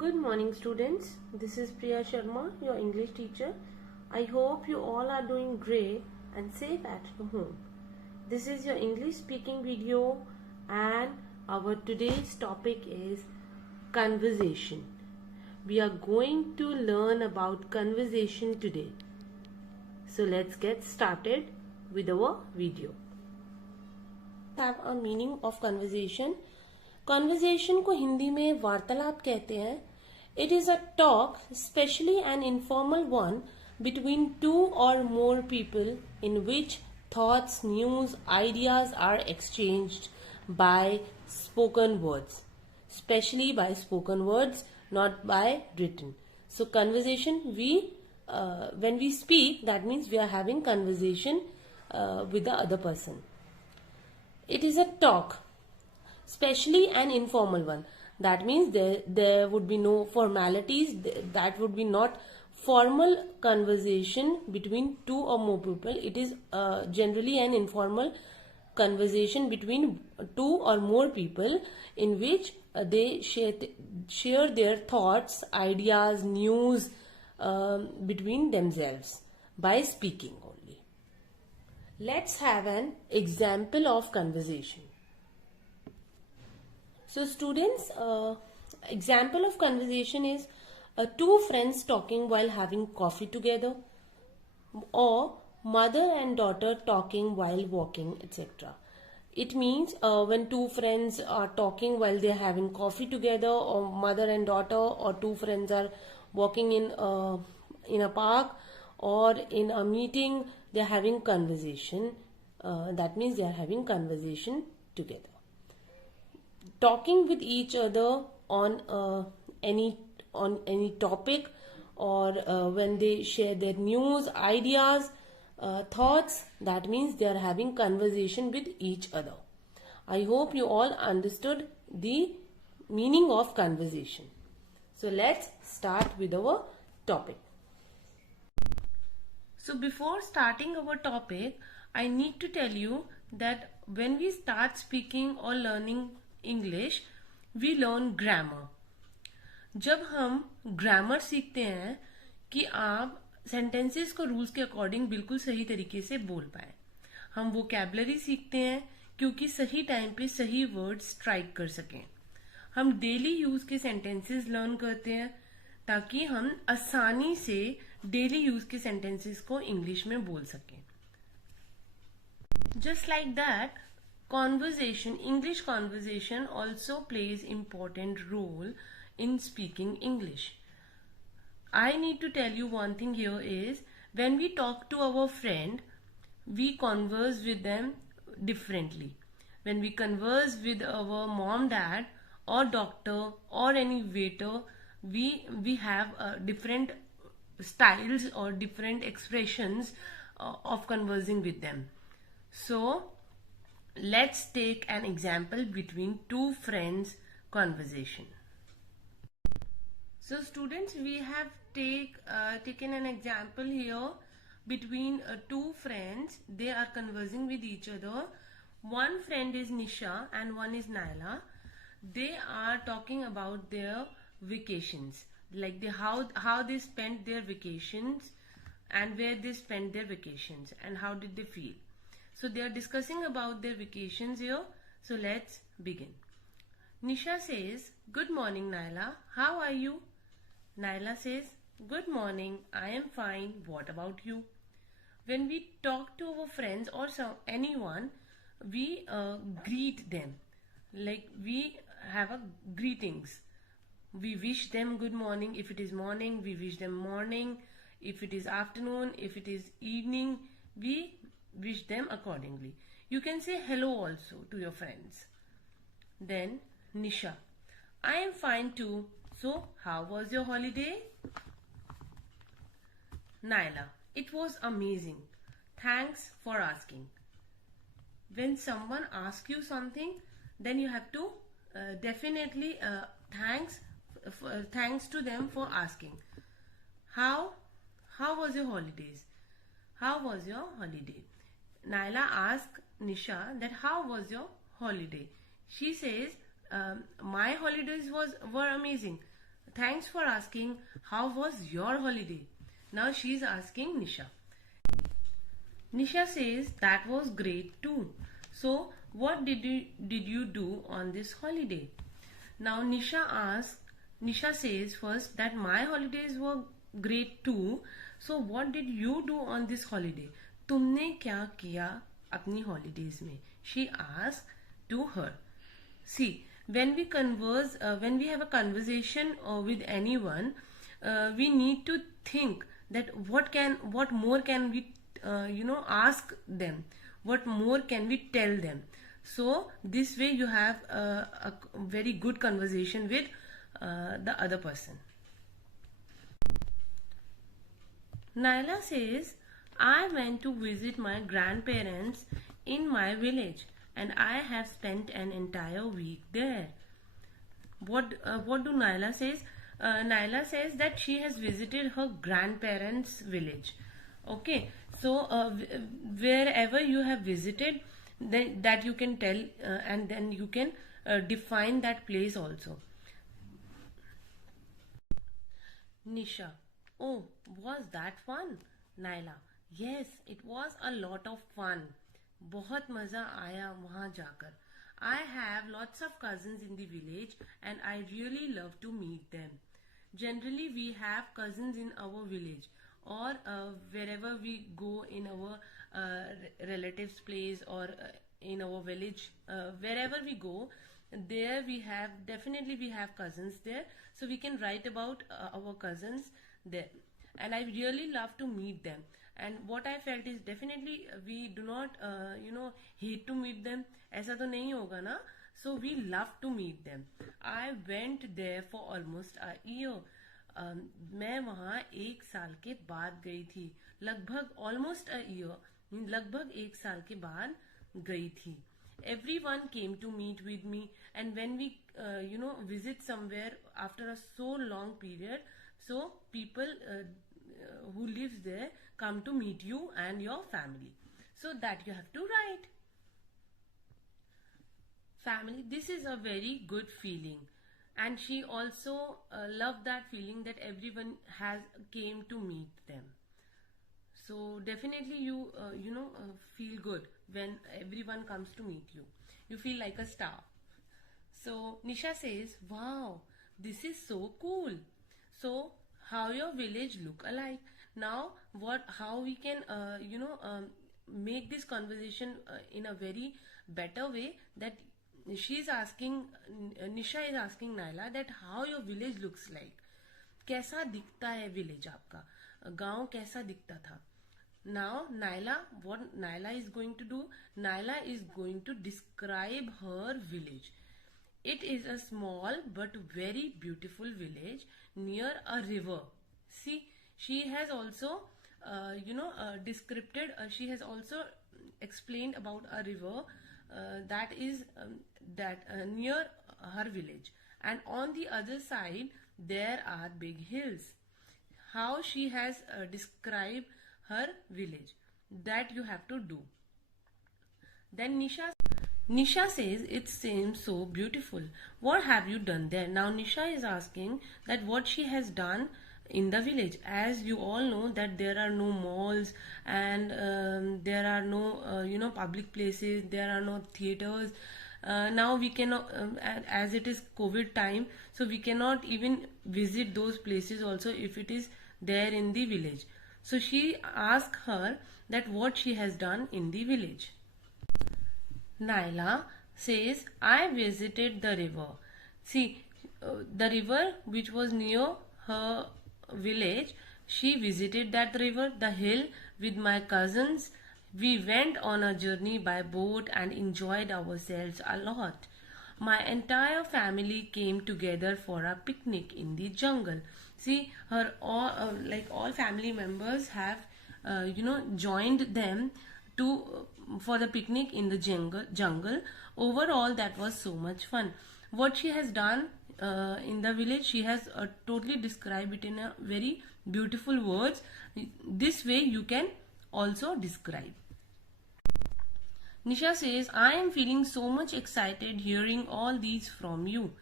Good morning students, this is Priya Sharma, your English teacher. I hope you all are doing great and safe at your home. This is your English speaking video and our today's topic is conversation. We are going to learn about conversation today. So let's get started with our video. Have a meaning of conversation. Conversation को हिंदी में वार्तालाप कहते हैं. It is a talk, especially an informal one, between two or more people in which thoughts, news, ideas are exchanged by spoken words, especially by spoken words, not by written. So conversation, when we speak, that means we are having conversation with the other person. It is a talk, especially an informal one. That means there would be no formalities. That would be not formal conversation between two or more people. It is generally an informal conversation between two or more people in which they share their thoughts, ideas, news between themselves by speaking only. Let's have an example of conversation. So students, example of conversation is two friends talking while having coffee together, or mother and daughter talking while walking, etc. It means when two friends are talking while they are having coffee together, or mother and daughter, or two friends are walking in a park or in a meeting, they are having conversation. That means they are having conversation together. Talking with each other on any topic, or when they share their news, ideas, thoughts, that means they are having conversation with each other. I hope you all understood the meaning of conversation. So let's start with our topic. So before starting our topic, I need to tell you that when we start speaking or learning English, we learn grammar. जब हम grammar सीखते हैं कि आप sentences को rules के according बिल्कुल सही तरीके से बोल पाए, हम वोकैबुलरी सीखते हैं क्योंकि सही टाइम पे सही वर्ड स्ट्राइक कर सकें. हम डेली यूज के सेंटेंसेस लर्न करते हैं ताकि हम आसानी से डेली यूज के सेंटेंसेस को इंग्लिश में बोल सकें. Just like that, English conversation also plays important role in speaking English. I need to tell you one thing here is, when we talk to our friend, we converse with them differently. When we converse with our mom, dad, or doctor, or any waiter, we have different styles or different expressions of conversing with them. So let's take an example between two friends conversation. So students, we have taken an example here between two friends. They are conversing with each other. One friend is Nisha and one is Naila. They are talking about their vacations, like how they spent their vacations and where they spent their vacations and how did they feel. So they are discussing about their vacations here. So let's begin. Nisha says, "Good morning, Naila. How are you?" Naila says, "Good morning. I am fine. What about you?" When we talk to our friends or anyone, we greet them. Like we have a greetings. We wish them good morning. If it is morning, we wish them morning. If it is afternoon, if it is evening, we wish them accordingly. You can say hello also to your friends. Then Nisha, "I am fine too. So how was your holiday?" Naila, "It was amazing. Thanks for asking." When someone asks you something, then you have to definitely thanks to them for asking. How was your holidays? How was your holiday? Naila asked Nisha that how was your holiday. She says, my holidays were amazing. Thanks for asking how was your holiday. Now she's asking Nisha. Nisha says that was great too. So what did you do on this holiday? Now Nisha says first that my holidays were great too. So what did you do on this holiday? तुमने क्या किया अपनी holidays में? She asked to her. See, when we have a conversation with anyone, we need to think that what more can we, ask them, what more can we tell them. So this way you have a very good conversation with the other person. Naila says, I went to visit my grandparents in my village and I have spent an entire week there. What do Naila says? Naila says that she has visited her grandparents' village. Okay, so wherever you have visited, then that you can tell, and then you can define that place also. Nisha, oh, was that fun? Naila, yes, it was a lot of fun. बहुत मजा आया वहाँ जाकर. I have lots of cousins in the village and I really love to meet them. Generally, we have cousins in our village or wherever we go in our relatives' place or in our village, wherever we go, there we have cousins there, so we can write about our cousins there. And I really love to meet them. And what I felt is definitely we do not hate to meet them. ऐसा तो नहीं होगा ना. So we love to meet them. I went there for almost a year. मैं वहाँ 1 साल के बाद गई थी. लगभग almost a year, लगभग 1 साल के बाद गई थी. Everyone came to meet with me, and when we visit somewhere after a so long period, so people who lives there come to meet you and your family. So that you have to write. Family, this is a very good feeling, and she also loved that feeling that everyone has came to meet them. So definitely you feel good when everyone comes to meet you. You feel like a star. So Nisha says, wow, this is so cool. So how your village look alike? Now how we can make this conversation in a very better way, that Nisha is asking Naila that how your village looks like. कैसा दिखता है village आपका, गांव कैसा दिखता था. Now Naila, what Naila is going to do? Naila is going to describe her village. It is a small but very beautiful village near a river. See, she has also she has also explained about a river that is near her village, and on the other side there are big hills. How she has described her village, that you have to do. Then Nisha says, it seems so beautiful. What have you done there? Now Nisha is asking that what she has done in the village. As you all know that there are no malls, and there are no public places, there are no theaters. Now we cannot, as it is COVID time, so we cannot even visit those places also if it is there in the village. So she asked her that what she has done in the village. Naila says, I visited the river. See, the river which was near her village, she visited that river, the hill, with my cousins. We went on a journey by boat and enjoyed ourselves a lot. My entire family came together for a picnic in the jungle. See, her all family members have joined them for the picnic in the jungle. Overall, that was so much fun. What she has done in the village, she has totally described it in a very beautiful words. This way you can also describe. Nisha says, I am feeling so much excited hearing all these from you.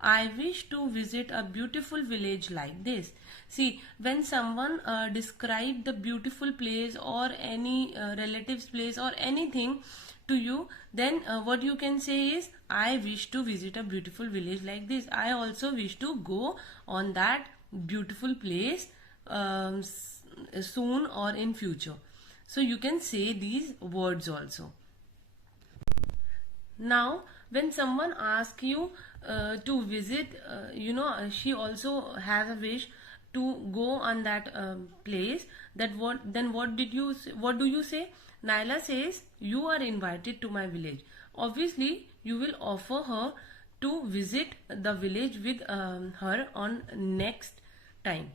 I wish to visit a beautiful village like this. See, when someone describe the beautiful place or any relative's place or anything to you, then what you can say is, I wish to visit a beautiful village like this. I also wish to go on that beautiful place soon or in future. So you can say these words also. Now when someone asks you to visit, she also has a wish to go on that place, that what do you say? Naila says, you are invited to my village. Obviously you will offer her to visit the village with her on next time.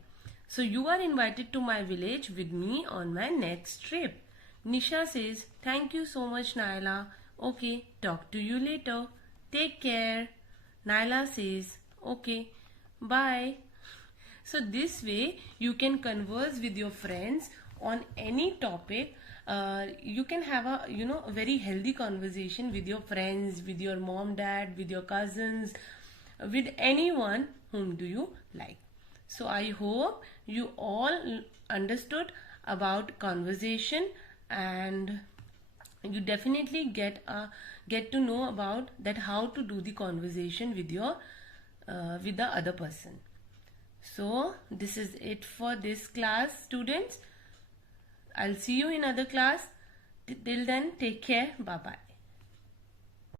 So you are invited to my village with me on my next trip. Nisha says, thank you so much, Naila. Okay, talk to you later. Take care. Naila says, okay, bye. So this way you can converse with your friends on any topic. You can have a very healthy conversation with your friends, with your mom, dad, with your cousins, with anyone whom do you like. So I hope you all understood about conversation, and you definitely get to know about that how to do the conversation with your with the other person. So this is it for this class, students. I'll see you in other class. Till then, take care. Bye bye.